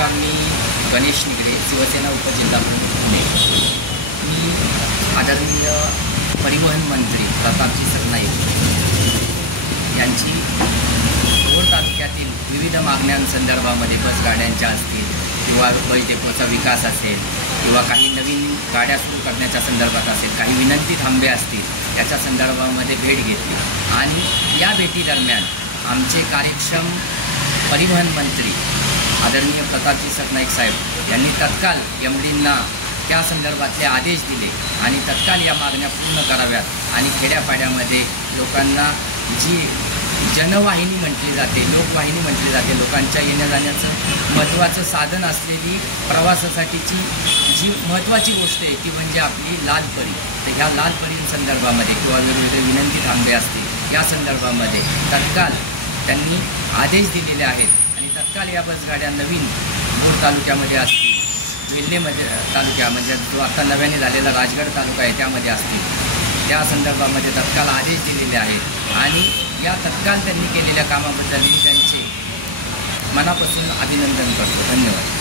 नमस्कार, मी गणेश निगडे, शिवसेना उपजिल्हाप्रमुख पुणे। मी आदरणीय परिवहन मंत्री प्रतापजी सरनाईक यांची भोर तालुक्यातील विविध मागण्यांसंदर्भामध्ये बस गाड्यांच्या असतील किंवा बस डेपोचा विकास असेल किंवा काही नवीन गाड्या सुरू करण्याच्या संदर्भात असेल, काही विनंती थांबे असतील याच्या संदर्भामध्ये भेट घेतली। आणि या भेटीदरम्यान आमचे कार्यक्षम परिवहन मंत्री आदरणीय प्रतापजी सरनाईक साहेब यांनी तत्काल एमडींना त्या संदर्भातले आदेश दिले आणि तत्काल या मागण्या पूर्ण कराव्यात आणि खेड्यापाड्यामध्ये लोकांना जी जनवाहिनी म्हटली जाते, लोकवाहिनी म्हटली जाते, लोकांच्या येण्या जाण्याचं महत्त्वाचं साधन असलेली प्रवासासाठीची जी महत्त्वाची गोष्ट आहे ती म्हणजे आपली लाल परी। तर ह्या लाल परींसंदर्भामध्ये किंवा वेगवेगळे विनंती थांबे असतील या संदर्भामध्ये तत्काल त्यांनी आदेश दिलेले आहेत आणि तत्काल या बसगाड्या नवीन भोर तालुक्यामध्ये असतील, वेल्हेमध्ये तालुक्या म्हणजे जो आता नव्याने झालेला राजगड तालुका आहे त्यामध्ये असतील, त्या संदर्भामध्ये तत्काल आदेश दिलेले आहेत। आणि या तत्काल त्यांनी केलेल्या कामाबद्दल मी त्यांचे मनापासून अभिनंदन करतो। धन्यवाद।